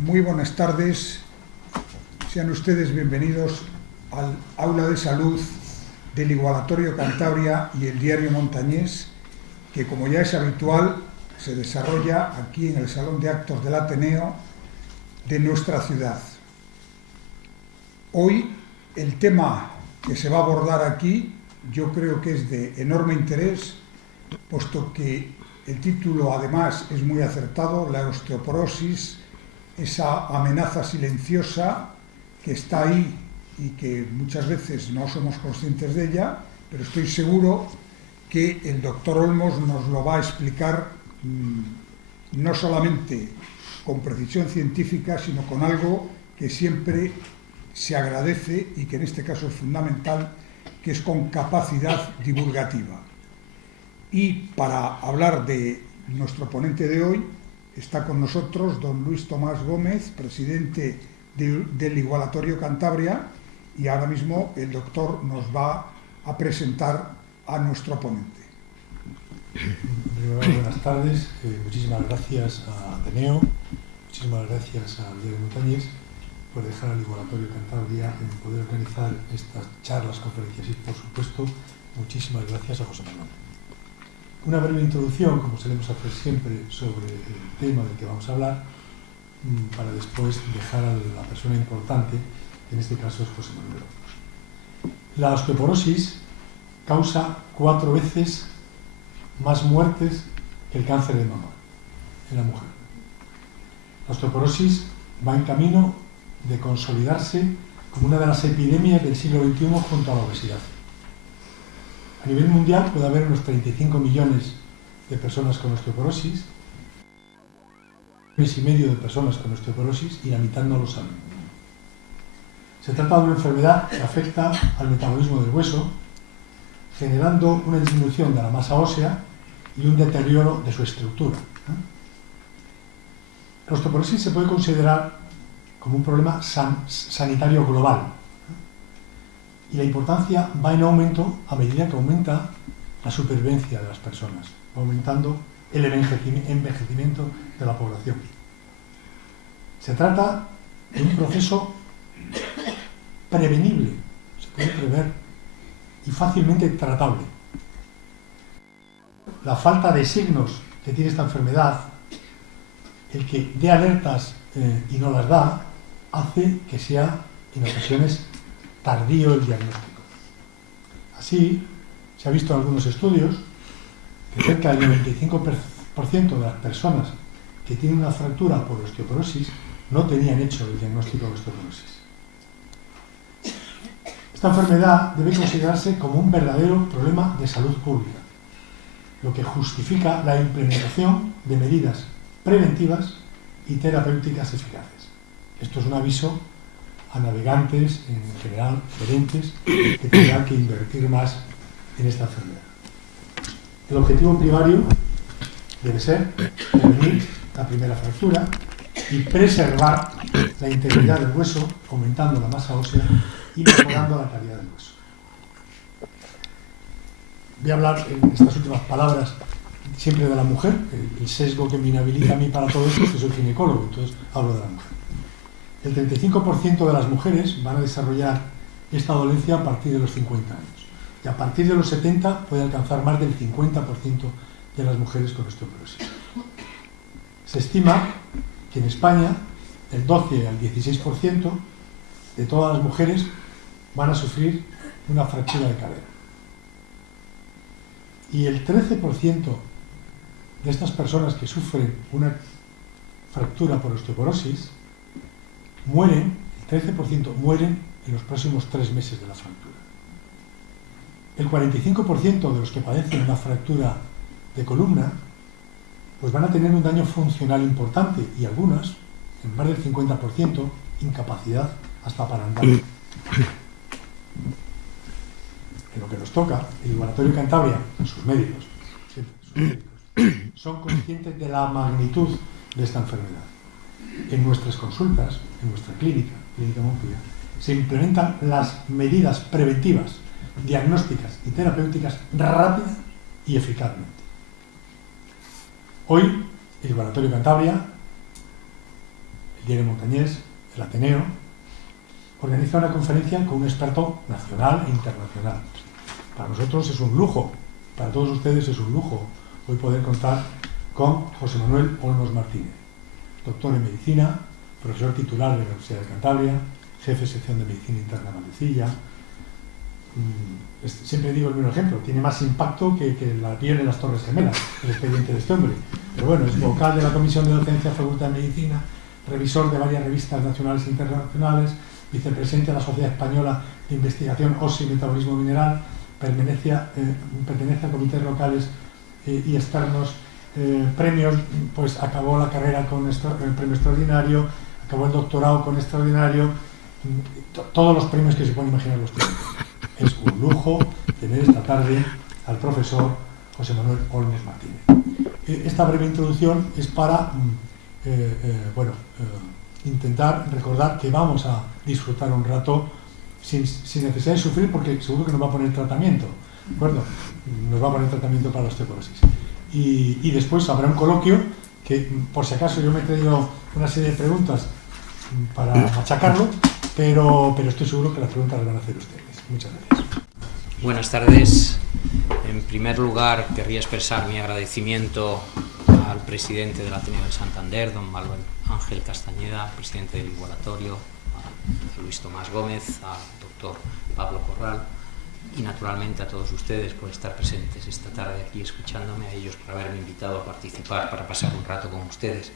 Muy buenas tardes. Sean ustedes bienvenidos al Aula de Salud del Igualatorio Cantabria y el Diario Montañés, que, como ya es habitual, se desarrolla aquí en el Salón de Actos del Ateneo de nuestra ciudad. Hoy el tema que se va a abordar aquí yo creo que es de enorme interés, puesto que el título además es muy acertado: la osteoporosis, esa amenaza silenciosa que está ahí y que muchas veces no somos conscientes de ella, pero estoy seguro que el doctor Olmos nos lo va a explicar no solamente con precisión científica, sino con algo que siempre se agradece y que en este caso es fundamental, que es con capacidad divulgativa. Y para hablar de nuestro ponente de hoy, está con nosotros don Luis Tomás Gómez, presidente del Igualatorio Cantabria, y ahora mismo el doctor nos va a presentar a nuestro ponente. Buenas tardes, muchísimas gracias a Ateneo, muchísimas gracias al Diario Montañés por dejar al Igualatorio Cantabria en poder organizar estas charlas, conferencias y, por supuesto, muchísimas gracias a José Manuel. Una breve introducción, como solemos hacer siempre, sobre el tema del que vamos a hablar, para después dejar a la persona importante, que en este caso es José Manuel. La osteoporosis causa 4 veces más muertes que el cáncer de mama en la mujer. La osteoporosis va en camino de consolidarse como una de las epidemias del siglo XXI junto a la obesidad. A nivel mundial puede haber unos 35 millones de personas con osteoporosis, 1,5 millones de personas con osteoporosis, y la mitad no lo saben. Se trata de una enfermedad que afecta al metabolismo del hueso, generando una disminución de la masa ósea y un deterioro de su estructura. La osteoporosis se puede considerar como un problema sanitario global, y la importancia va en aumento a medida que aumenta la supervivencia de las personas, va aumentando el envejecimiento de la población. Se trata de un proceso prevenible, se puede prever y fácilmente tratable. La falta de signos que tiene esta enfermedad, el que dé alertas y no las da, hace que sea en ocasiones tardío el diagnóstico. Así, se ha visto en algunos estudios que cerca del 95% de las personas que tienen una fractura por osteoporosis no tenían hecho el diagnóstico de osteoporosis. Esta enfermedad debe considerarse como un verdadero problema de salud pública, lo que justifica la implementación de medidas preventivas y terapéuticas eficaces. Esto es un aviso a navegantes, en general, gerentes, que tendrán que invertir más en esta enfermedad. El objetivo primario debe ser prevenir la primera fractura y preservar la integridad del hueso, aumentando la masa ósea y mejorando la calidad del hueso. Voy a hablar en estas últimas palabras siempre de la mujer. El sesgo que me inhabilita a mí para todo esto es que soy ginecólogo, entonces hablo de la mujer. El 35% de las mujeres van a desarrollar esta dolencia a partir de los 50 años. Y a partir de los 70 puede alcanzar más del 50% de las mujeres con osteoporosis. Se estima que en España el 12 al 16% de todas las mujeres van a sufrir una fractura de cadera. Y el 13% de estas personas que sufren una fractura por osteoporosis mueren, el 13% mueren en los próximos 3 meses de la fractura. El 45% de los que padecen una fractura de columna pues van a tener un daño funcional importante, y algunas, en más del 50%, incapacidad hasta para andar. En lo que nos toca, el Igualatorio Cantabria, sus médicos, son conscientes de la magnitud de esta enfermedad. En nuestras consultas, en nuestra clínica Moncloa, se implementan las medidas preventivas, diagnósticas y terapéuticas rápida y eficazmente. Hoy, el Igualatorio Cantabria el Diario Montañés, el Ateneo, organiza una conferencia con un experto nacional e internacional. Para nosotros es un lujo, para todos ustedes es un lujo hoy poder contar con José Manuel Olmos Martínez, doctor en Medicina, profesor titular de la Universidad de Cantabria, jefe de sección de Medicina Interna de Valdecilla. Siempre digo el mismo ejemplo, tiene más impacto que el avión en las Torres Gemelas, el expediente de este hombre. Pero bueno, es vocal de la Comisión de Docencia, Facultad de Medicina, revisor de varias revistas nacionales e internacionales, vicepresidente de la Sociedad Española de Investigación Ósea y Metabolismo Mineral, pertenece a comités locales y externos, premios, pues acabó la carrera con el premio extraordinario, acabó el doctorado con extraordinario, todos los premios que se pueden imaginar los tiempos. Es un lujo tener esta tarde al profesor José Manuel Olmos Martínez. Esta breve introducción es para intentar recordar que vamos a disfrutar un rato sin necesidad de sufrir, porque seguro que nos va a poner tratamiento, ¿de acuerdo? Nos va a poner tratamiento para la osteoporosis. Y después habrá un coloquio que, por si acaso, yo me he traído una serie de preguntas para machacarlo, pero estoy seguro que las preguntas las van a hacer ustedes. Muchas gracias. Buenas tardes. En primer lugar, querría expresar mi agradecimiento al presidente del Ateneo de Santander, don Manuel Ángel Castañeda, presidente del Igualatorio, a Luis Tomás Gómez, al doctor Pablo Corral y naturalmente a todos ustedes por estar presentes esta tarde aquí escuchándome, a ellos por haberme invitado a participar para pasar un rato con ustedes.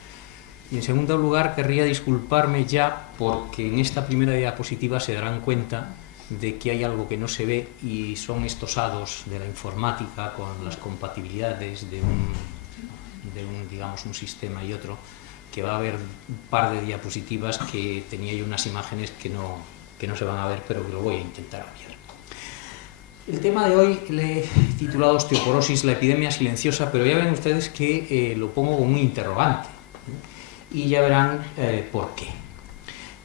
Y en segundo lugar, querría disculparme ya porque en esta primera diapositiva se darán cuenta de que hay algo que no se ve y son estos hados de la informática con las compatibilidades de digamos, un sistema y otro, que va a haber un par de diapositivas que tenía yo unas imágenes que no se van a ver, pero que lo voy a intentar obviar. El tema de hoy le he titulado Osteoporosis, la epidemia silenciosa, pero ya ven ustedes que lo pongo con un interrogante, y ya verán por qué.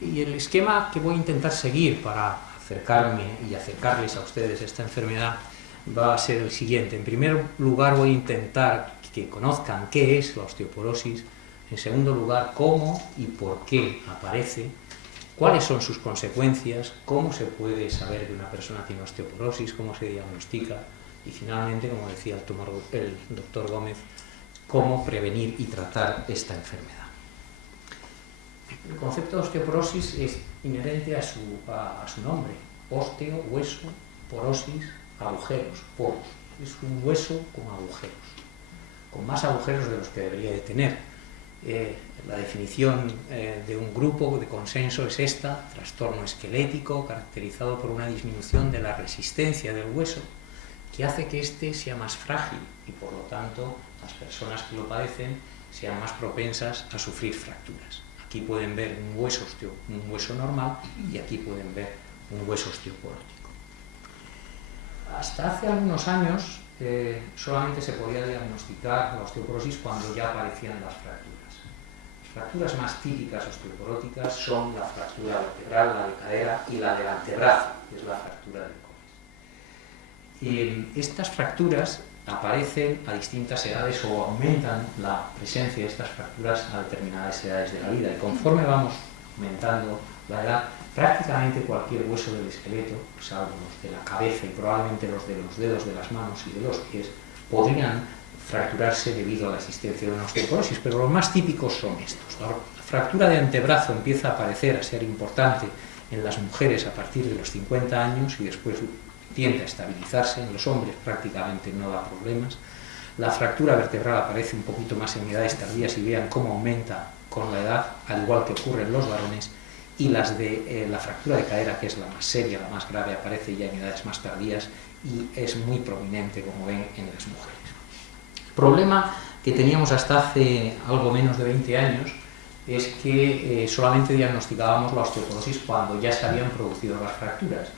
Y el esquema que voy a intentar seguir para acercarme y acercarles a ustedes esta enfermedad va a ser el siguiente. En primer lugar, voy a intentar que conozcan qué es la osteoporosis. En segundo lugar, cómo y por qué aparece, cuáles son sus consecuencias, cómo se puede saber que una persona tiene osteoporosis, cómo se diagnostica y finalmente, como decía el doctor Gómez, cómo prevenir y tratar esta enfermedad. El concepto de osteoporosis es inherente a su nombre: osteo, hueso, porosis, agujeros, poros. Es un hueso con agujeros, con más agujeros de los que debería de tener. La definición de un grupo de consenso es esta: trastorno esquelético caracterizado por una disminución de la resistencia del hueso que hace que éste sea más frágil y por lo tanto las personas que lo padecen sean más propensas a sufrir fracturas. Aquí pueden ver un hueso normal y aquí pueden ver un hueso osteoporótico. Hasta hace algunos años solamente se podía diagnosticar la osteoporosis cuando ya aparecían las fracturas. Las fracturas más típicas osteoporóticas son la fractura vertebral, la de cadera y la del antebrazo, que es la fractura del coxis. Estas fracturas aparecen a distintas edades o aumentan la presencia de estas fracturas a determinadas edades de la vida. Y conforme vamos aumentando la edad, prácticamente cualquier hueso del esqueleto, salvo los de la cabeza y probablemente los de los dedos de las manos y de los pies, podrían fracturarse debido a la existencia de una osteoporosis, pero los más típicos son estos. La fractura de antebrazo empieza a aparecer, a ser importante en las mujeres a partir de los 50 años y después tiende a estabilizarse. En los hombres prácticamente no da problemas. La fractura vertebral aparece un poquito más en edades tardías y vean cómo aumenta con la edad, al igual que ocurre en los varones. Y las de la fractura de cadera, que es la más seria, la más grave, aparece ya en edades más tardías y es muy prominente, como ven, en las mujeres. El problema que teníamos hasta hace algo menos de 20 años es que solamente diagnosticábamos la osteoporosis cuando ya se habían producido las fracturas,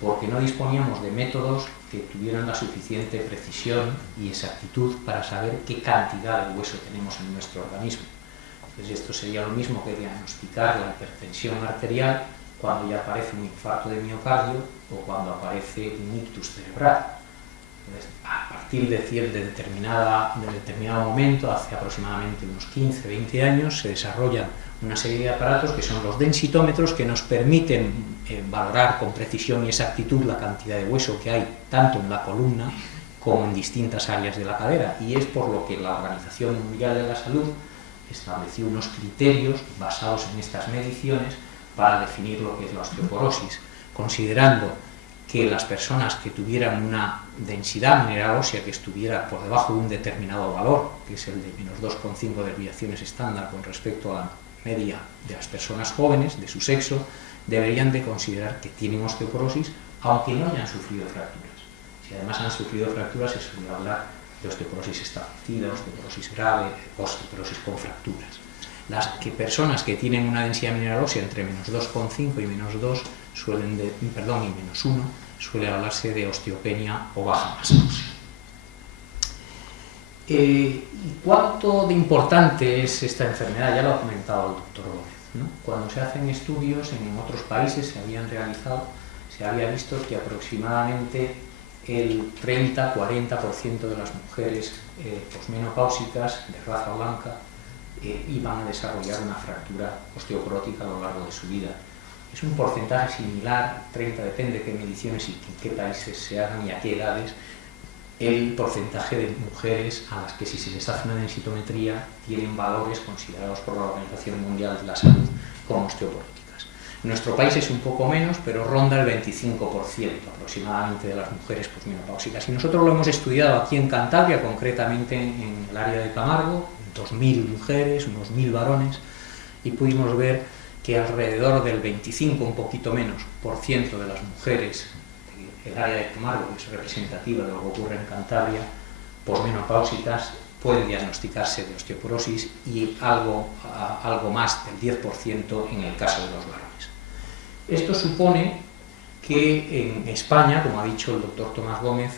porque no disponíamos de métodos que tuvieran la suficiente precisión y exactitud para saber qué cantidad de hueso tenemos en nuestro organismo. Entonces esto sería lo mismo que diagnosticar la hipertensión arterial cuando ya aparece un infarto de miocardio o cuando aparece un ictus cerebral. Entonces, a partir de determinado momento, hace aproximadamente unos 15-20 años, se desarrollan una serie de aparatos que son los densitómetros, que nos permiten valorar con precisión y exactitud la cantidad de hueso que hay tanto en la columna como en distintas áreas de la cadera, y es por lo que la Organización Mundial de la Salud estableció unos criterios basados en estas mediciones para definir lo que es la osteoporosis, considerando que las personas que tuvieran una densidad mineral ósea que estuviera por debajo de un determinado valor, que es el de menos 2,5 desviaciones estándar con respecto a la media de las personas jóvenes de su sexo, deberían de considerar que tienen osteoporosis aunque no hayan sufrido fracturas. Si además han sufrido fracturas, se suele hablar de osteoporosis establecida, osteoporosis grave, osteoporosis con fracturas. Las personas que tienen una densidad mineral ósea entre menos 2,5 y menos 2 y menos 1, suele hablarse de osteopenia o baja masa ósea. ¿Y cuánto de importante es esta enfermedad? Ya lo ha comentado el doctor Gómez, ¿no? Cuando se hacen estudios en otros países se había visto que aproximadamente el 30-40% de las mujeres posmenopáusicas de raza blanca iban a desarrollar una fractura osteoporótica a lo largo de su vida. Es un porcentaje similar, 30, depende de qué mediciones y en qué países se hagan y a qué edades, el porcentaje de mujeres a las que, si se les hace una densitometría, tienen valores considerados por la Organización Mundial de la Salud como osteoporóticas. En nuestro país es un poco menos, pero ronda el 25% aproximadamente de las mujeres posmenopáusicas. Y nosotros lo hemos estudiado aquí en Cantabria, concretamente en el área de Camargo, 2.000 mujeres, unos 1.000 varones, y pudimos ver que alrededor del 25, un poquito menos, por ciento de las mujeres del área de Camargo, que es representativa de lo que ocurre en Cantabria, posmenopáusicas, pueden diagnosticarse de osteoporosis y algo más del 10% en el caso de los varones. Esto supone que en España, como ha dicho el doctor Tomás Gómez,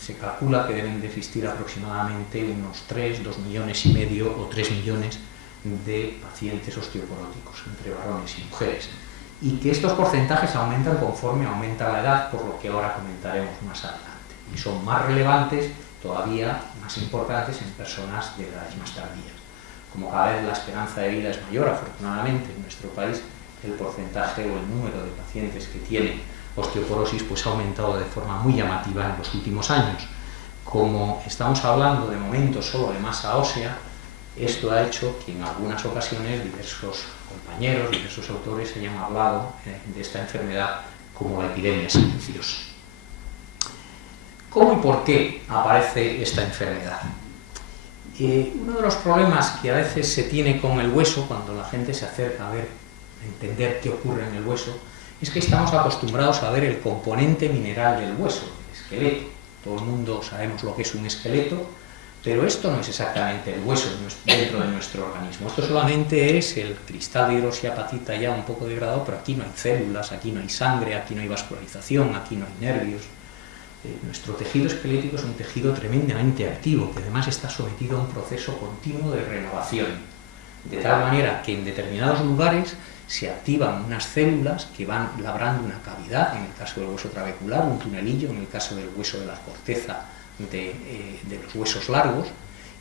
se calcula que deben de existir aproximadamente unos 2,5 millones o 3 millones de pacientes osteoporóticos entre varones y mujeres, y que estos porcentajes aumentan conforme aumenta la edad, por lo que ahora comentaremos más adelante, y son más relevantes, todavía más importantes en personas de edades más tardías. Como cada vez la esperanza de vida es mayor, afortunadamente en nuestro país, el porcentaje o el número de pacientes que tienen osteoporosis pues ha aumentado de forma muy llamativa en los últimos años. Como estamos hablando de momento solo de masa ósea, esto ha hecho que en algunas ocasiones diversos compañeros, diversos autores hayan hablado de esta enfermedad como la epidemia silenciosa. ¿Cómo y por qué aparece esta enfermedad? Uno de los problemas que a veces se tiene con el hueso, cuando la gente se acerca a entender qué ocurre en el hueso, es que estamos acostumbrados a ver el componente mineral del hueso, el esqueleto. Todo el mundo sabemos lo que es un esqueleto, pero esto no es exactamente el hueso dentro de nuestro organismo. Esto solamente es el cristal de hidroxiapatita ya un poco degradado, pero aquí no hay células, aquí no hay sangre, aquí no hay vascularización, aquí no hay nervios. Nuestro tejido esquelético es un tejido tremendamente activo, que además está sometido a un proceso continuo de renovación, de tal manera que en determinados lugares se activan unas células que van labrando una cavidad, en el caso del hueso trabecular, un tunelillo, en el caso del hueso de la corteza de los huesos largos,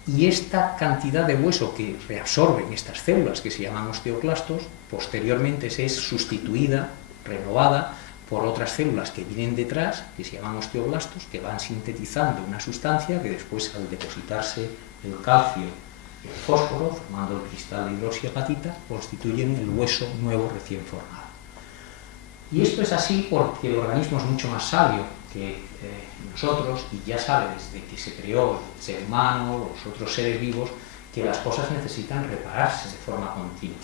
y esta cantidad de hueso que reabsorben estas células, que se llaman osteoclastos, posteriormente se es sustituida, renovada, por otras células que vienen detrás, que se llaman osteoblastos, que van sintetizando una sustancia que después, al depositarse el calcio y el fósforo, formando el cristal de hidroxiapatita, constituyen el hueso nuevo recién formado. Y esto es así porque el organismo es mucho más sabio que nosotros, y ya sabe desde que se creó el ser humano, los otros seres vivos, que las cosas necesitan repararse de forma continua.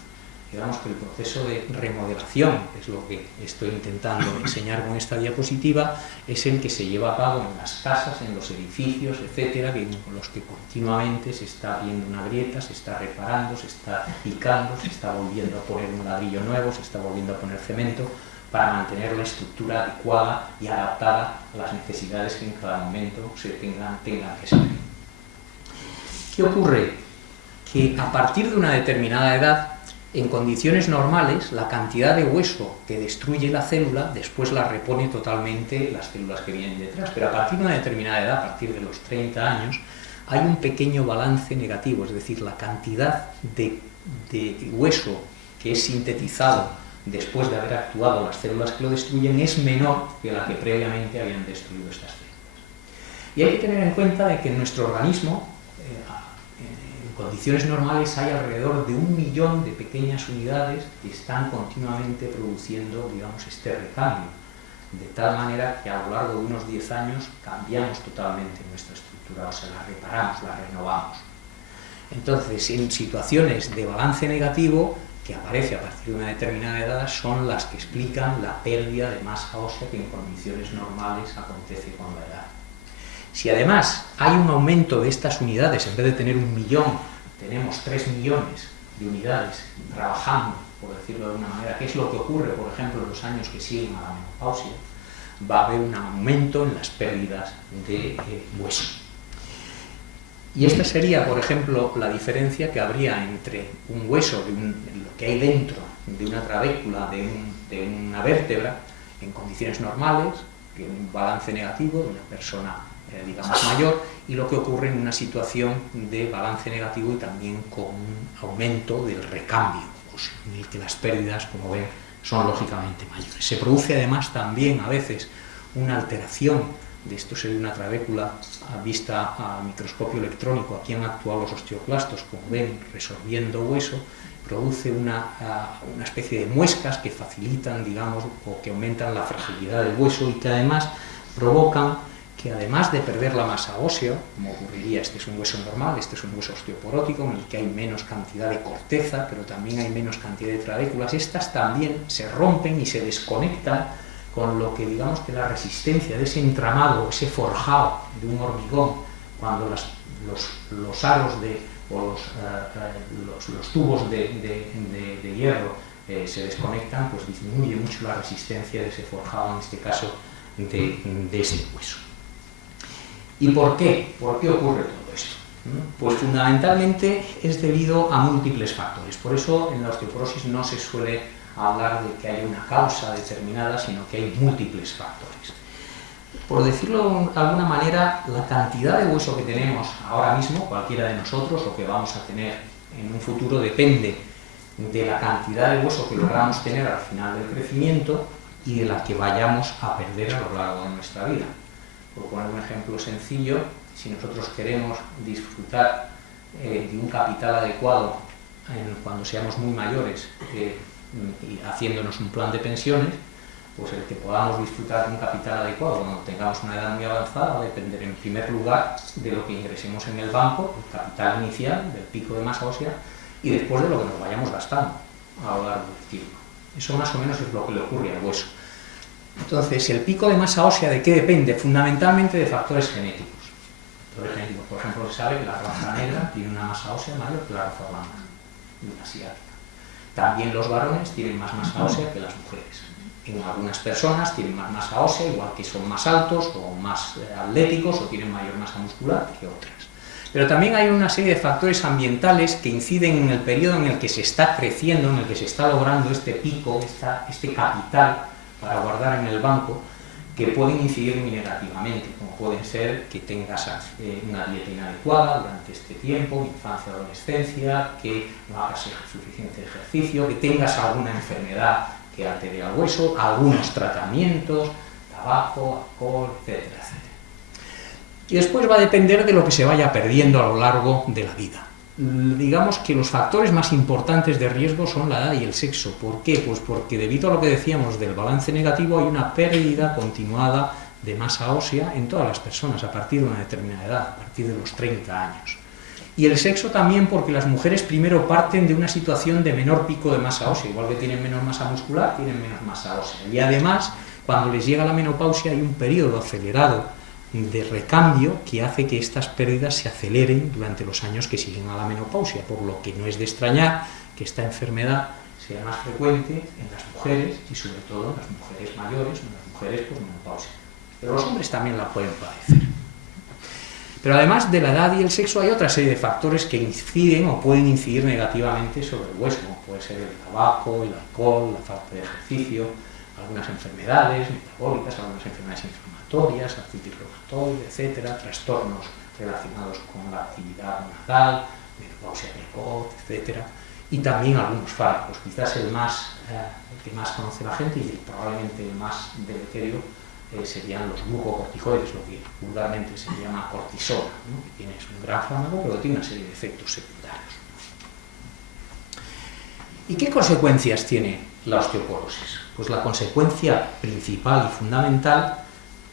Digamos que el proceso de remodelación, que es lo que estoy intentando enseñar con esta diapositiva, es el que se lleva a cabo en las casas, en los edificios, etcétera, con los que continuamente se está viendo una grieta, se está reparando, se está picando, se está volviendo a poner un ladrillo nuevo, se está volviendo a poner cemento, para mantener la estructura adecuada y adaptada a las necesidades que en cada momento se tengan que ser. ¿Qué ocurre? Que a partir de una determinada edad, en condiciones normales, la cantidad de hueso que destruye la célula después la repone totalmente las células que vienen detrás, pero a partir de una determinada edad, a partir de los 30 años, hay un pequeño balance negativo, es decir, la cantidad de de hueso que es sintetizado después de haber actuado las células que lo destruyen es menor que la que previamente habían destruido estas células. Y hay que tener en cuenta de que en nuestro organismo, en condiciones normales, hay alrededor de 1 millón de pequeñas unidades que están continuamente produciendo, digamos, este recambio, de tal manera que a lo largo de unos 10 años cambiamos totalmente nuestra estructura, o sea, la reparamos, la renovamos. Entonces, en situaciones de balance negativo, que aparece a partir de una determinada edad, son las que explican la pérdida de masa ósea que en condiciones normales acontece con la edad. Si además hay un aumento de estas unidades, en vez de tener 1 millón, tenemos 3 millones de unidades trabajando, por decirlo de alguna manera, que es lo que ocurre, por ejemplo, en los años que siguen a la menopausia, va a haber un aumento en las pérdidas de hueso. Y esta sería, por ejemplo, la diferencia que habría entre un hueso, lo que hay dentro de una trabécula, de una vértebra, en condiciones normales, que un balance negativo de una persona, digamos, mayor, y lo que ocurre en una situación de balance negativo y también con un aumento del recambio, en el que las pérdidas, como ven, son lógicamente mayores. Se produce además también a veces una alteración de esto, sería una trabécula vista a microscopio electrónico. Aquí han actuado los osteoclastos, como ven, resorbiendo hueso, produce una especie de muescas que facilitan, digamos, o que aumentan la fragilidad del hueso y que además provocan que, además de perder la masa ósea, como ocurriría, este es un hueso normal, este es un hueso osteoporótico en el que hay menos cantidad de corteza, pero también hay menos cantidad de trabéculas, estas también se rompen y se desconectan con lo que, digamos, que la resistencia de ese entramado, ese forjado de un hormigón, cuando los aros o los tubos de hierro se desconectan, pues disminuye mucho la resistencia de ese forjado, en este caso de ese hueso. ¿Y por qué? ¿Por qué ocurre todo esto? Pues fundamentalmente es debido a múltiples factores. Por eso en la osteoporosis no se suele hablar de que hay una causa determinada, sino que hay múltiples factores. Por decirlo de alguna manera, la cantidad de hueso que tenemos ahora mismo, cualquiera de nosotros, o que vamos a tener en un futuro, depende de la cantidad de hueso que logramos tener al final del crecimiento y de la que vayamos a perder a lo largo de nuestra vida. Por poner un ejemplo sencillo, si nosotros queremos disfrutar de un capital adecuado cuando seamos muy mayores, y haciéndonos un plan de pensiones, pues el que podamos disfrutar de un capital adecuado cuando tengamos una edad muy avanzada va a depender en primer lugar de lo que ingresemos en el banco, el capital inicial, del pico de masa ósea, y después de lo que nos vayamos gastando a lo largo del tiempo. Eso más o menos es lo que le ocurre al hueso. Entonces, ¿el pico de masa ósea de qué depende? Fundamentalmente de factores genéticos. Factores genéticos, por ejemplo, se sabe que la raza negra tiene una masa ósea mayor que la raza blanca, la asiática. También los varones tienen más masa ósea que las mujeres. En algunas personas tienen más masa ósea, igual que son más altos o más atléticos o tienen mayor masa muscular que otras. Pero también hay una serie de factores ambientales que inciden en el periodo en el que se está creciendo, en el que se está logrando este pico, este capital para guardar en el banco, que pueden incidir muy negativamente, como pueden ser que tengas una dieta inadecuada durante este tiempo, infancia, adolescencia, que no hagas suficiente ejercicio, que tengas alguna enfermedad que altere al hueso, algunos tratamientos, tabaco, alcohol, etcétera, etcétera. Y después va a depender de lo que se vaya perdiendo a lo largo de la vida. Digamos que los factores más importantes de riesgo son la edad y el sexo. ¿Por qué? Pues porque debido a lo que decíamos del balance negativo hay una pérdida continuada de masa ósea en todas las personas a partir de una determinada edad, a partir de los 30 años. Y el sexo también, porque las mujeres primero parten de una situación de menor pico de masa ósea, igual que tienen menos masa muscular, tienen menos masa ósea. Y además, cuando les llega la menopausia hay un periodo acelerado de recambio que hace que estas pérdidas se aceleren durante los años que siguen a la menopausia, por lo que no es de extrañar que esta enfermedad sea más frecuente en las mujeres y sobre todo en las mujeres mayores o en las mujeres por menopausia. Pero los hombres también la pueden padecer. Pero además de la edad y el sexo hay otra serie de factores que inciden o pueden incidir negativamente sobre el hueso, como puede ser el tabaco, el alcohol, la falta de ejercicio, algunas enfermedades metabólicas, algunas enfermedades inflamatorias, artritis reumatoide, etcétera, trastornos relacionados con la actividad neonatal, menopausia precoz, etcétera. y también algunos fármacos. Quizás el que más conoce la gente y probablemente el más deleterio serían los glucocorticoides, lo que vulgarmente se llama cortisona, ¿no? Que es un gran fármaco, pero tiene una serie de efectos secundarios. ¿Y qué consecuencias tiene la osteoporosis? Pues la consecuencia principal y fundamental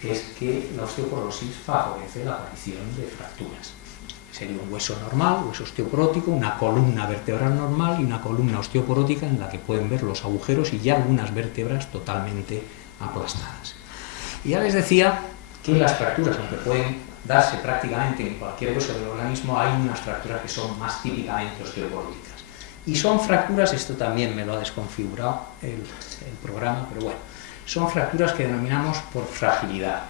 es que la osteoporosis favorece la aparición de fracturas. Sería un hueso normal, hueso osteoporótico, una columna vertebral normal y una columna osteoporótica en la que pueden ver los agujeros y ya algunas vértebras totalmente aplastadas. Y ya les decía que las fracturas, aunque pueden darse prácticamente en cualquier hueso del organismo, hay unas fracturas que son más típicamente osteoporóticas. Y son fracturas, esto también me lo ha desconfigurado el programa, pero bueno, son fracturas que denominamos por fragilidad.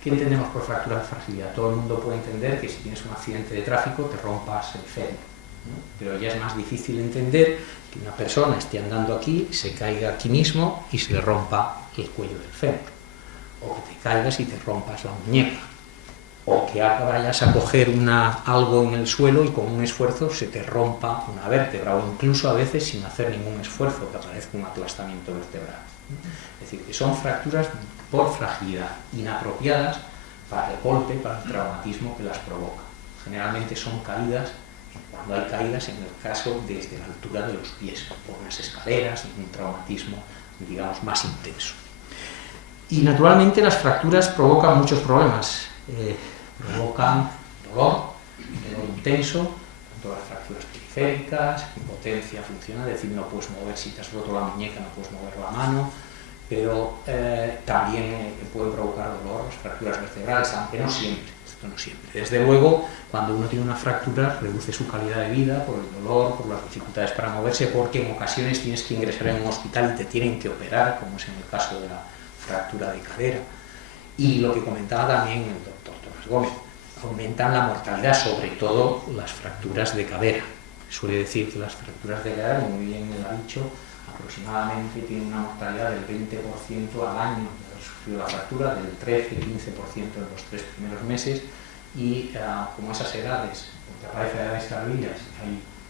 ¿Qué entendemos por fractura de fragilidad? Todo el mundo puede entender que si tienes un accidente de tráfico te rompas el fémur, ¿no? Pero ya es más difícil entender que una persona esté andando aquí, se caiga aquí mismo y se le rompa el cuello del fémur. O que te caigas y te rompas la muñeca. O que vayas a coger algo en el suelo y con un esfuerzo se te rompa una vértebra. O incluso a veces sin hacer ningún esfuerzo, que aparezca un aplastamiento vertebral. Es decir, que son fracturas por fragilidad, inapropiadas para el golpe, para el traumatismo que las provoca. Generalmente son caídas, cuando hay caídas, en el caso desde la altura de los pies, por unas escaleras, un traumatismo, digamos, más intenso. Y naturalmente las fracturas provocan muchos problemas. Provocan dolor intenso, tanto las fracturas periféricas, impotencia funcional, es decir, no puedes mover, si te has roto la muñeca no puedes mover la mano, pero también pueden provocar dolor, las fracturas vertebrales, aunque no siempre, esto no siempre. Desde luego, cuando uno tiene una fractura, reduce su calidad de vida por el dolor, por las dificultades para moverse, porque en ocasiones tienes que ingresar en un hospital y te tienen que operar, como es en el caso de la fractura de cadera. Y lo que comentaba también el doctor Tomás Gómez, aumentan la mortalidad, sobre todo las fracturas de cadera. Suele decir que las fracturas de cadera, muy bien me lo ha dicho, aproximadamente tienen una mortalidad del 20% al año de haber sufrido la fractura, del 13-15% en los 3 primeros meses, y como esas edades, porque aparece edades tardías,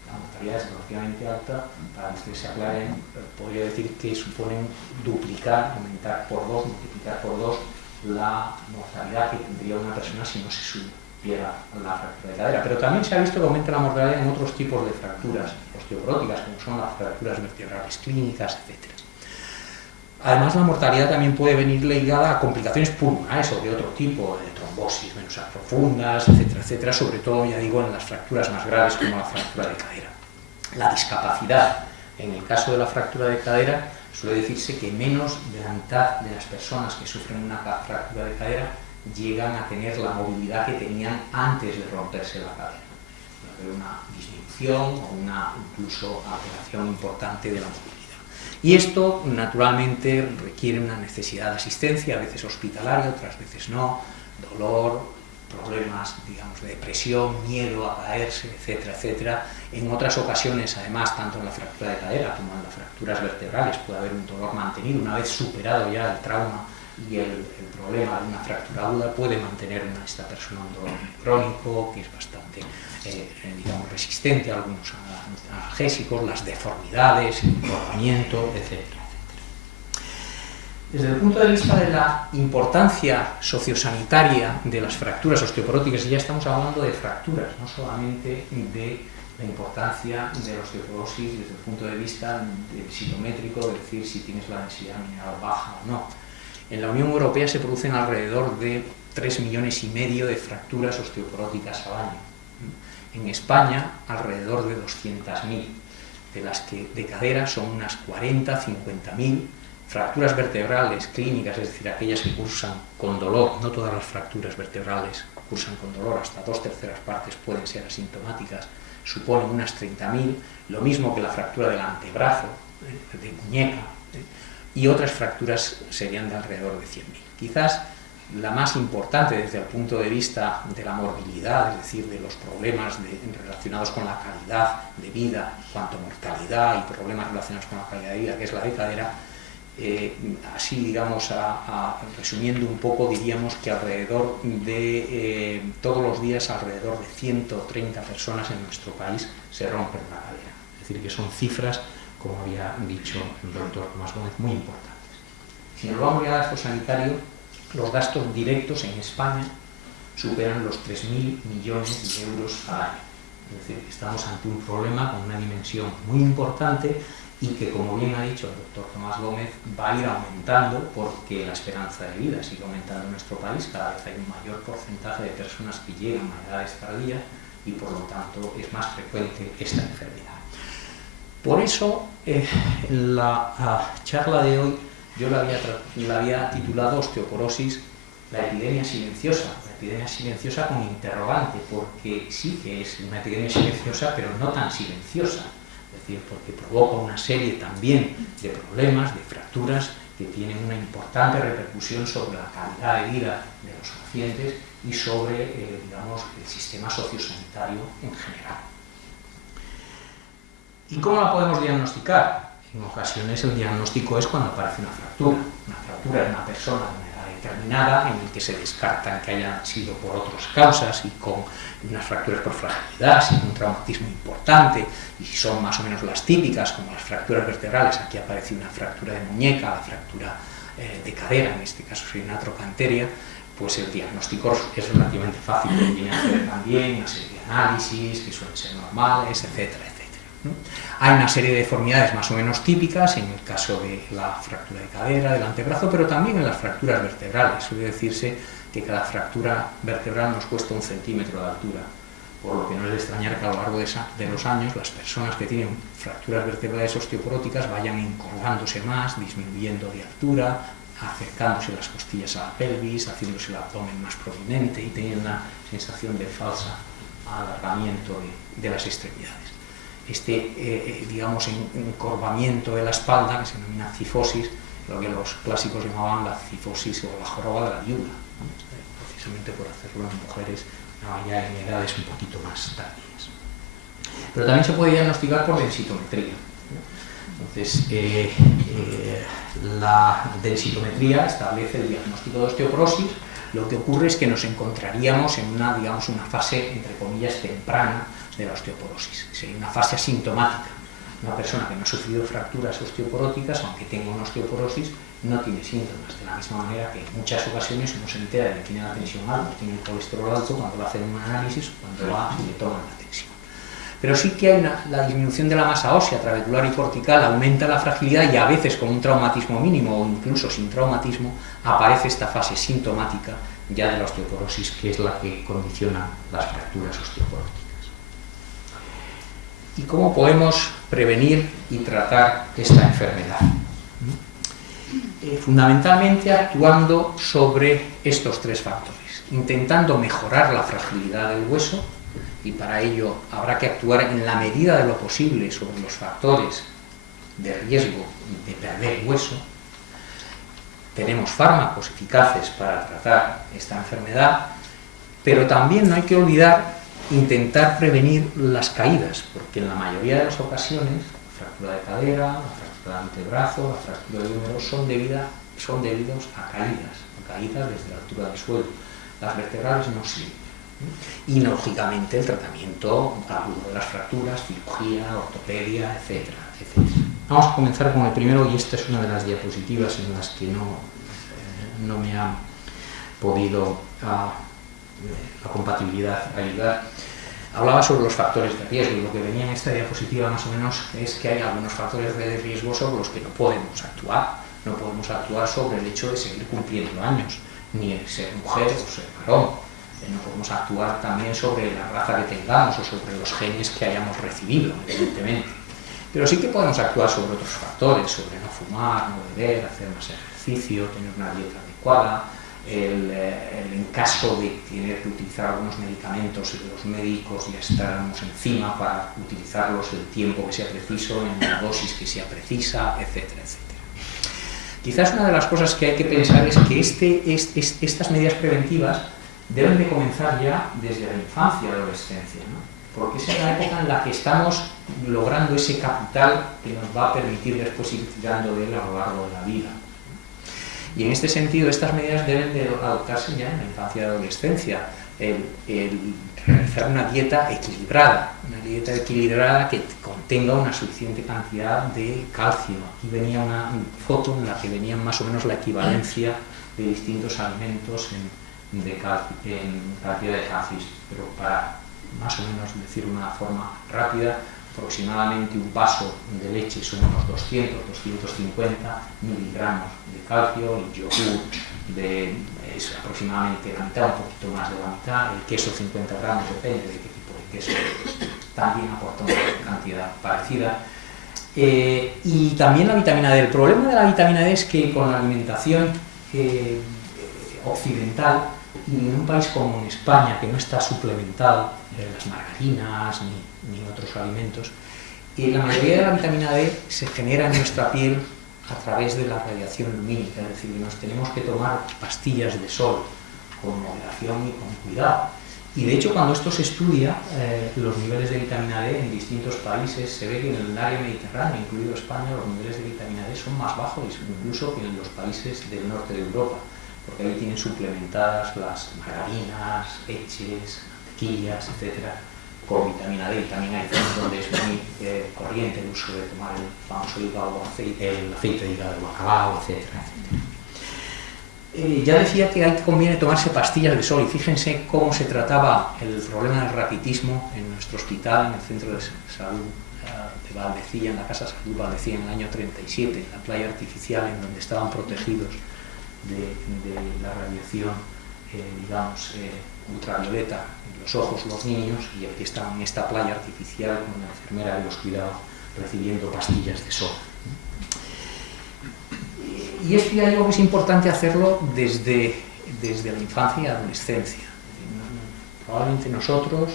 la mortalidad es relativamente alta, para que se aclaren, podría decir que suponen duplicar, aumentar por 2, multiplicar por 2 la mortalidad que tendría una persona si no se supiera la fractura de cadera. Pero también se ha visto que aumenta la mortalidad en otros tipos de fracturas osteoporóticas, como son las fracturas vertebrales clínicas, etc. Además, la mortalidad también puede venir ligada a complicaciones pulmonares o de otro tipo, de trombosis venosas profundas, etcétera, etcétera, sobre todo, ya digo, en las fracturas más graves como la fractura de cadera. La discapacidad. En el caso de la fractura de cadera, suele decirse que menos de la mitad de las personas que sufren una fractura de cadera llegan a tener la movilidad que tenían antes de romperse la cadera. Puede haber una disminución o una incluso alteración importante de la movilidad. Y esto, naturalmente, requiere una necesidad de asistencia, a veces hospitalaria, otras veces no, dolor, problemas, digamos, de depresión, miedo a caerse, etcétera, etcétera. En otras ocasiones, además, tanto en la fractura de cadera como en las fracturas vertebrales, puede haber un dolor mantenido. Una vez superado ya el trauma y el problema de una fractura aguda, puede mantener esta persona un dolor crónico, que es bastante, digamos, resistente a algunos analgésicos, las deformidades, el encorvamiento, etcétera. Desde el punto de vista de la importancia sociosanitaria de las fracturas osteoporóticas, y ya estamos hablando de fracturas, no solamente de la importancia de la osteoporosis desde el punto de vista psicométrico, es decir, si tienes la densidad mineral baja o no. En la Unión Europea se producen alrededor de 3,5 millones de fracturas osteoporóticas al año. En España, alrededor de 200.000, de las que de cadera son unas 40-50.000. Fracturas vertebrales clínicas, es decir, aquellas que cursan con dolor, no todas las fracturas vertebrales cursan con dolor, hasta 2/3 partes pueden ser asintomáticas, suponen unas 30.000, lo mismo que la fractura del antebrazo, de muñeca, y otras fracturas serían de alrededor de 100.000. Quizás la más importante desde el punto de vista de la morbilidad, es decir, de los problemas relacionados con la calidad de vida, cuanto a mortalidad y problemas relacionados con la calidad de vida, que es la de cadera. Así, digamos, resumiendo un poco, diríamos que alrededor de todos los días alrededor de 130 personas en nuestro país se rompen la cadera. Es Es decir, que son cifras, como había dicho el doctor Tomás Gómez, muy importantes. Si nos vamos ya al gasto sanitario, los gastos directos en España superan los 3.000 millones de euros al año. Es decir, estamos ante un problema con una dimensión muy importante y que, como bien ha dicho el doctor Tomás Gómez, va a ir aumentando porque la esperanza de vida sigue aumentando en nuestro país. Cada vez hay un mayor porcentaje de personas que llegan a edades tardías y, por lo tanto, es más frecuente esta enfermedad. Por eso, la charla de hoy yo la había titulado Osteoporosis, la epidemia silenciosa. La epidemia silenciosa con interrogante, porque sí que es una epidemia silenciosa, pero no tan silenciosa. Es decir, porque provoca una serie también de problemas, de fracturas, que tienen una importante repercusión sobre la calidad de vida de los pacientes y sobre, digamos, el sistema sociosanitario en general. ¿Y cómo la podemos diagnosticar? En ocasiones el diagnóstico es cuando aparece una fractura. Una fractura en una persona de una edad determinada, en el que se descartan que haya sido por otras causas y con unas fracturas por fragilidad, sin un traumatismo importante, y si son más o menos las típicas, como las fracturas vertebrales. Aquí aparece una fractura de muñeca, la fractura de cadera, en este caso sería una trocanteria, pues el diagnóstico es relativamente fácil, porque viene a hacer también una serie de análisis que suelen ser normales, etcétera, etcétera. Hay una serie de deformidades más o menos típicas en el caso de la fractura de cadera, del antebrazo, pero también en las fracturas vertebrales. Suele decirse que cada fractura vertebral nos cuesta 1 centímetro de altura, por lo que no es de extrañar que a lo largo de los años las personas que tienen fracturas vertebrales osteoporóticas vayan encorvándose más, disminuyendo de altura, acercándose las costillas a la pelvis, haciéndose el abdomen más prominente y teniendo una sensación de falsa alargamiento de las extremidades. Digamos, encorvamiento de la espalda, que se denomina cifosis, lo que los clásicos llamaban la cifosis o la joroba de la viuda, ¿no? Precisamente por hacerlo en mujeres ya en edades un poquito más tardías. Pero también se puede diagnosticar por densitometría, ¿no? Entonces, la densitometría establece el diagnóstico de osteoporosis. Lo que ocurre es que nos encontraríamos en una, digamos, una fase, entre comillas, temprana de la osteoporosis. Sería una fase asintomática. Una persona que no ha sufrido fracturas osteoporóticas, aunque tenga una osteoporosis, no tiene síntomas. De la misma manera que en muchas ocasiones uno se entera de que tiene la tensión alta, tiene el colesterol alto, cuando va a hacer un análisis, cuando va y le toman la tensión. Pero sí que hay la disminución de la masa ósea trabecular y cortical, aumenta la fragilidad y a veces con un traumatismo mínimo o incluso sin traumatismo aparece esta fase sintomática ya de la osteoporosis, que es la que condiciona las fracturas osteoporóticas. ¿Y cómo podemos prevenir y tratar esta enfermedad? Fundamentalmente actuando sobre estos 3 factores, intentando mejorar la fragilidad del hueso, y para ello habrá que actuar en la medida de lo posible sobre los factores de riesgo de perder hueso. Tenemos fármacos eficaces para tratar esta enfermedad, pero también no hay que olvidar intentar prevenir las caídas, porque en la mayoría de las ocasiones la fractura de cadera, la fractura de antebrazo, la fractura de húmero son debidos a caídas desde la altura del suelo. Las vertebrales no siempre. Y lógicamente el tratamiento agudo de las fracturas, cirugía, ortopedia, etcétera, etcétera. Vamos a comenzar con el primero, y esta es una de las diapositivas en las que no me ha podido la compatibilidad ayudar. Hablaba sobre los factores de riesgo, y lo que venía en esta diapositiva más o menos es que hay algunos factores de riesgo sobre los que no podemos actuar. No podemos actuar sobre el hecho de seguir cumpliendo años, ni ser mujer o ser varón. No podemos actuar también sobre la raza que tengamos o sobre los genes que hayamos recibido, evidentemente. Pero sí que podemos actuar sobre otros factores, sobre no fumar, no beber, hacer más ejercicio, tener una dieta adecuada, en caso de tener que utilizar algunos medicamentos, los médicos ya estaremos encima para utilizarlos el tiempo que sea preciso, en la dosis que sea precisa, etcétera, etcétera. Quizás una de las cosas que hay que pensar es que estas medidas preventivas deben de comenzar ya desde la infancia y la adolescencia, ¿no? Porque es la época en la que estamos logrando ese capital que nos va a permitir después ir tirando de él a lo largo de la vida. Y en este sentido, estas medidas deben de adoptarse ya en la infancia y la adolescencia. el realizar una dieta equilibrada que contenga una suficiente cantidad de calcio. Aquí venía una foto en la que venía más o menos la equivalencia de distintos alimentos en cantidad de calcio, pero para más o menos decir una forma rápida, aproximadamente un vaso de leche son unos 200-250 miligramos de calcio, el yogur es aproximadamente la mitad, un poquito más de la mitad, el queso 50 gramos, depende de qué tipo de queso, también aporta una cantidad parecida. Y también la vitamina D. El problema de la vitamina D es que con la alimentación occidental, y en un país como en España, que no está suplementado las margarinas ni otros alimentos, la mayoría de la vitamina D se genera en nuestra piel a través de la radiación lumínica, es decir, nos tenemos que tomar pastillas de sol con moderación y con cuidado. Y de hecho, cuando esto se estudia, los niveles de vitamina D en distintos países, se ve que en el área mediterránea, incluido España, los niveles de vitamina D son más bajos incluso que en los países del norte de Europa, porque ahí tienen suplementadas las margarinas, leches, mantequillas, etcétera, con vitamina D. Y también hay zonas donde es muy corriente el uso de tomar el famoso el aceite de hígado de bacalao, etcétera, etcétera. Ya decía que conviene tomarse pastillas de sol, y fíjense cómo se trataba el problema del raquitismo en nuestro hospital, en el centro de salud de Valdecilla, en la Casa de Salud Valdecilla, en el año 37, en la playa artificial, en donde estaban protegidos de la radiación, ultravioleta en los ojos los niños, y aquí estaban en esta playa artificial con la enfermera de los cuidados recibiendo pastillas de sol. Y esto ya digo que es importante hacerlo desde la infancia y adolescencia. Probablemente nosotros,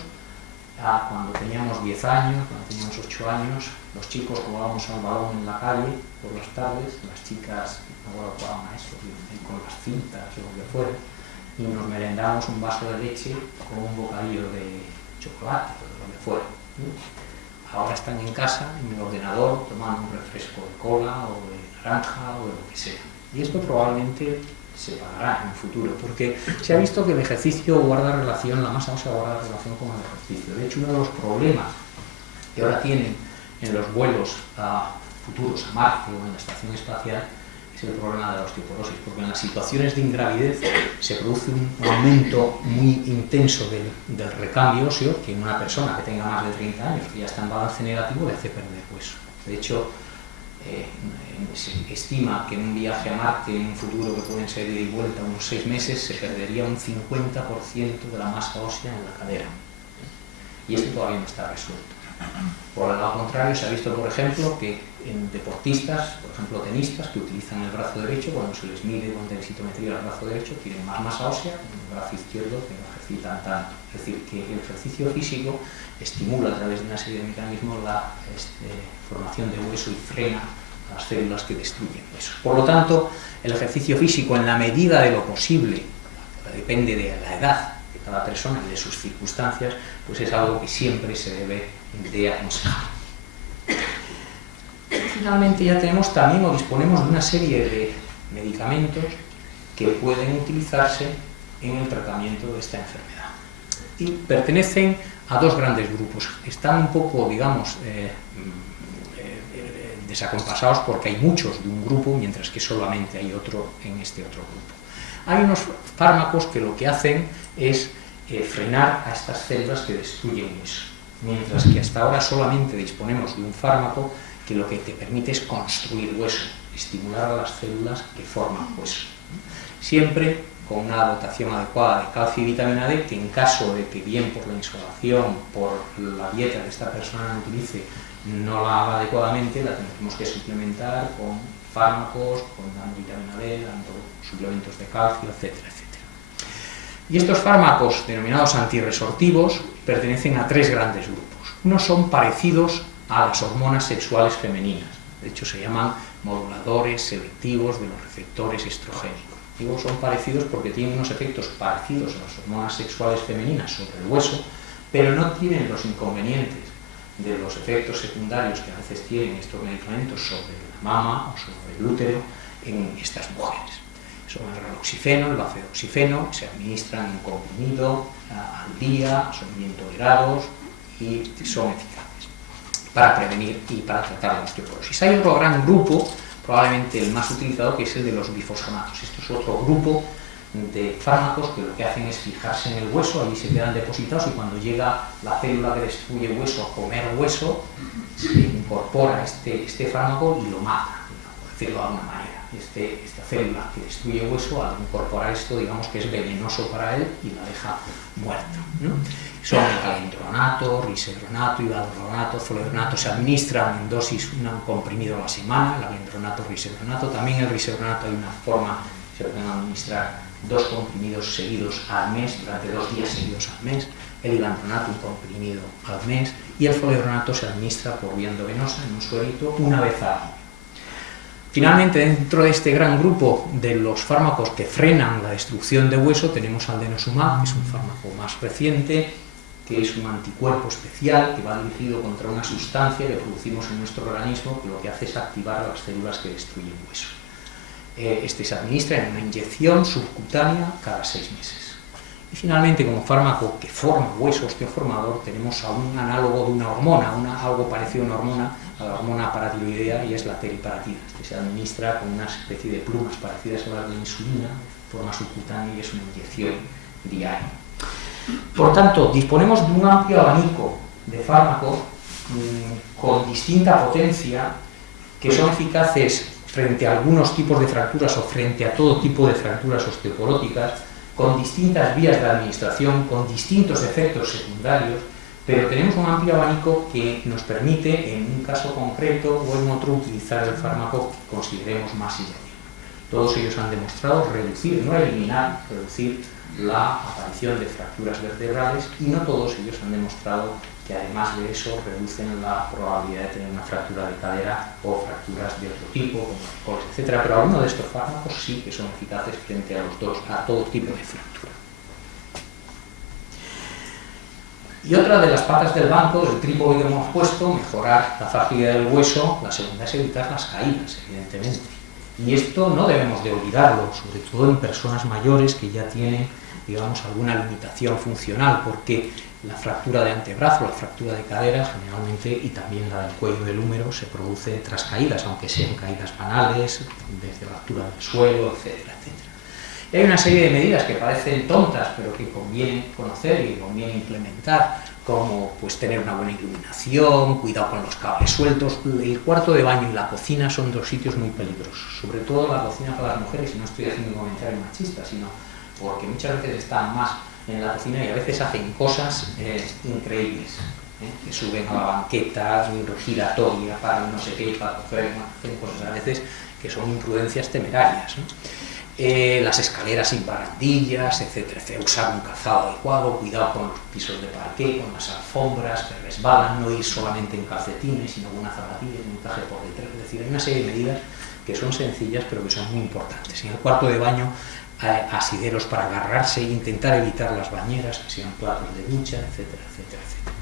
cuando teníamos 10 años, cuando teníamos 8 años, los chicos jugábamos al balón en la calle por las tardes, las chicas jugaban a eso, con las cintas o lo que fuera, y nos merendábamos un vaso de leche con un bocadillo de chocolate o lo que fuera. Ahora están en casa, en el ordenador, tomando un refresco de cola o de naranja o de lo que sea. Y esto probablemente se pagará en el futuro, porque se ha visto que el ejercicio guarda relación, la masa ósea guarda relación con el ejercicio. De hecho, uno de los problemas que ahora tienen en los vuelos futuros a Marte o en la estación espacial es el problema de la osteoporosis, porque en las situaciones de ingravidez se produce un aumento muy intenso del recambio óseo, que en una persona que tenga más de 30 años, que ya está en balance negativo, le hace perder hueso. De hecho, se estima que en un viaje a Marte en un futuro, que pueden ser de ida y vuelta unos 6 meses, se perdería un 50% de la masa ósea en la cadera. Y esto todavía no está resuelto. Por el lado contrario, se ha visto, por ejemplo, que en deportistas, por ejemplo tenistas, que utilizan el brazo derecho, cuando se les mide con densitometría el brazo derecho, tienen más masa ósea que el brazo izquierdo, que no ejercitan tanto. Es decir, que el ejercicio físico estimula a través de una serie de mecanismos la formación de hueso y frena las células que destruyen hueso. Por lo tanto, el ejercicio físico, en la medida de lo posible, depende de la edad de cada persona y de sus circunstancias, pues es algo que siempre se debe de aconsejar. Finalmente ya tenemos también o disponemos de una serie de medicamentos que pueden utilizarse en el tratamiento de esta enfermedad. Y pertenecen a dos grandes grupos. Están un poco, digamos, desacompasados porque hay muchos de un grupo, mientras que solamente hay otro en este otro grupo. Hay unos fármacos que lo que hacen es frenar a estas células que destruyen hueso, mientras que hasta ahora solamente disponemos de un fármaco que lo que te permite es construir hueso, estimular a las células que forman hueso. Siempre con una dotación adecuada de calcio y vitamina D, que en caso de que bien por la insolación, por la dieta que esta persona no utilice, no la haga adecuadamente, la tendremos que suplementar con fármacos, dando vitamina D, dando suplementos de calcio, etcétera, etcétera. Y estos fármacos, denominados antirresortivos, pertenecen a tres grandes grupos. Unos son parecidos a las hormonas sexuales femeninas, de hecho se llaman moduladores selectivos de los receptores estrogénicos. Digo, son parecidos porque tienen unos efectos parecidos a las hormonas sexuales femeninas sobre el hueso, pero no tienen los inconvenientes de los efectos secundarios que a veces tienen estos medicamentos sobre la mama o sobre el útero en estas mujeres. son el raloxifeno, el bafedoxifeno, se administran en comprimido al día, son bien tolerados y son eficaces para prevenir y para tratar la osteoporosis. Hay otro gran grupo, probablemente el más utilizado, que es el de los bifosfonatos. Esto es otro grupo de fármacos que lo que hacen es fijarse en el hueso, allí se quedan depositados y cuando llega la célula que destruye hueso a comer hueso, se incorpora este fármaco y lo mata, por decirlo de alguna manera. Esta célula que destruye hueso, al incorporar esto, digamos que es venenoso para él y la deja muerta, ¿no? Son el alendronato, risedronato, ivadronato, zoledronato, se administran en dosis un comprimido a la semana, el alendronato, risedronato. También el risedronato hay una forma que se pueden administrar 2 comprimidos seguidos al mes, durante 2 días seguidos al mes, el ivandronato un comprimido al mes, y el zoledronato se administra por vía endovenosa en un suerito una vez al año. Finalmente, dentro de este gran grupo de los fármacos que frenan la destrucción de hueso, tenemos al denosumab, que es un fármaco más reciente, que es un anticuerpo especial que va dirigido contra una sustancia que producimos en nuestro organismo que lo que hace es activar las células que destruyen hueso. Este se administra en una inyección subcutánea cada 6 meses. Y finalmente, como fármaco que forma hueso osteoformador, tenemos a un análogo de una hormona, algo parecido a una hormona, a la hormona paratiroidea, y es la teriparatida. Este se administra con una especie de plumas parecidas a las de la insulina, de forma subcutánea, y es una inyección diaria. Por tanto, disponemos de un amplio abanico de fármacos con distinta potencia que son eficaces frente a algunos tipos de fracturas o frente a todo tipo de fracturas osteoporóticas, con distintas vías de administración, con distintos efectos secundarios, pero tenemos un amplio abanico que nos permite, en un caso concreto o en otro, utilizar el fármaco que consideremos más idóneo. Todos ellos han demostrado reducir, no eliminar, reducir la aparición de fracturas vertebrales, y no todos ellos han demostrado que además de eso reducen la probabilidad de tener una fractura de cadera o fracturas de otro tipo, como alcoholes, etc. Pero algunos de estos fármacos sí que son eficaces frente a todo tipo de fractura. Y otra de las patas del banco, del trípode que hemos puesto, mejorar la fragilidad del hueso, la segunda es evitar las caídas, evidentemente. Y esto no debemos de olvidarlo, sobre todo en personas mayores que ya tienen, digamos, alguna limitación funcional, porque la fractura de antebrazo, la fractura de cadera, generalmente, y también la del cuello del húmero, se produce tras caídas, aunque sean caídas banales, desde la altura del suelo, etcétera, etcétera. Y hay una serie de medidas que parecen tontas, pero que conviene conocer y conviene implementar, como pues tener una buena iluminación, cuidado con los cables sueltos. El cuarto de baño y la cocina son 2 sitios muy peligrosos, sobre todo la cocina para las mujeres, y no estoy haciendo un comentario machista, sino porque muchas veces están más en la cocina y a veces hacen cosas increíbles, que suben a la banqueta giratoria para no sé qué, para coger, hacen cosas a veces que son imprudencias temerarias, ¿no? Las escaleras sin barandillas, etcétera, etcétera. Usar un calzado adecuado, cuidado con los pisos de parqué, con las alfombras que resbalan, no ir solamente en calcetines, sino con una zapatilla y un encaje por detrás. Es decir, hay una serie de medidas que son sencillas pero que son muy importantes. En el cuarto de baño, asideros para agarrarse e intentar evitar las bañeras, que sean platos de ducha, etcétera, etcétera, etcétera.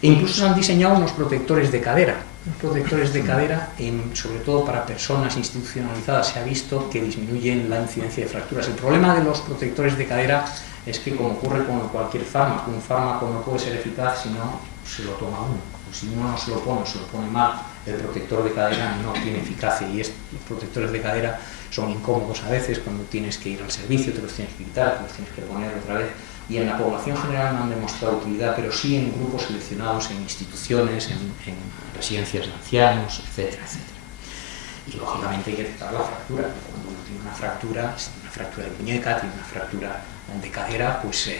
E incluso se han diseñado unos protectores de cadera. Los protectores de cadera, sobre todo para personas institucionalizadas, se ha visto que disminuyen la incidencia de fracturas. El problema de los protectores de cadera es que, como ocurre con cualquier fármaco, un fármaco no puede ser eficaz si no se lo toma uno. Pues si uno no se lo pone mal, el protector de cadera no tiene eficacia, y los protectores de cadera son incómodos a veces cuando tienes que ir al servicio, te los tienes que quitar, te los tienes que poner otra vez. Y en la población general no han demostrado utilidad, pero sí en grupos seleccionados, en instituciones, en residencias de ancianos, etcétera, etcétera. Y lógicamente hay que tratar la fractura. Cuando uno tiene una fractura de muñeca, tiene una fractura de cadera, pues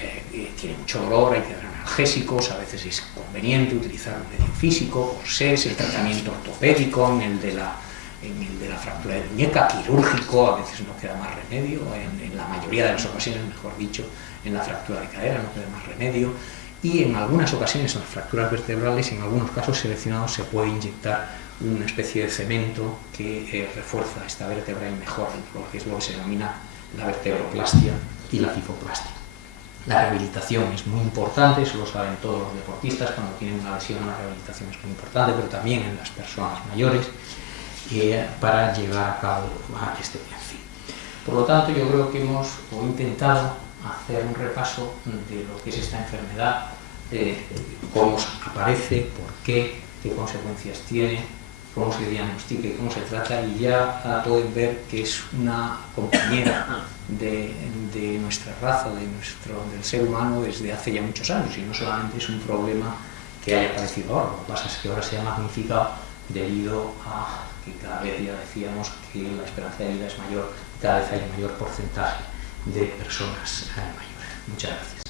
tiene mucho dolor, hay que dar analgésicos, a veces es conveniente utilizar un medio físico, corsés, el tratamiento ortopédico, en el de la fractura de muñeca, quirúrgico, a veces no queda más remedio, en la mayoría de las ocasiones, mejor dicho, en la fractura de cadera no queda más remedio, y en algunas ocasiones, en las fracturas vertebrales, en algunos casos seleccionados, se puede inyectar una especie de cemento que refuerza esta vértebra y mejora lo que es lo que se denomina la vertebroplastia y la cifoplastia. La rehabilitación es muy importante, eso lo saben todos los deportistas, cuando tienen una lesión la rehabilitación es muy importante, pero también en las personas mayores. para llevar a cabo este fin. Por lo tanto, yo creo que hemos intentado hacer un repaso de lo que es esta enfermedad, cómo aparece, por qué consecuencias tiene, cómo se diagnostica y cómo se trata, y ya pueden ver que es una compañera de nuestra raza, del ser humano desde hace ya muchos años, y no solamente es un problema que haya aparecido ahora. Lo que pasa es que ahora se ha magnificado debido a que cada vez ya decíamos que la esperanza de vida es mayor, cada vez hay mayor porcentaje de personas mayores. Muchas gracias.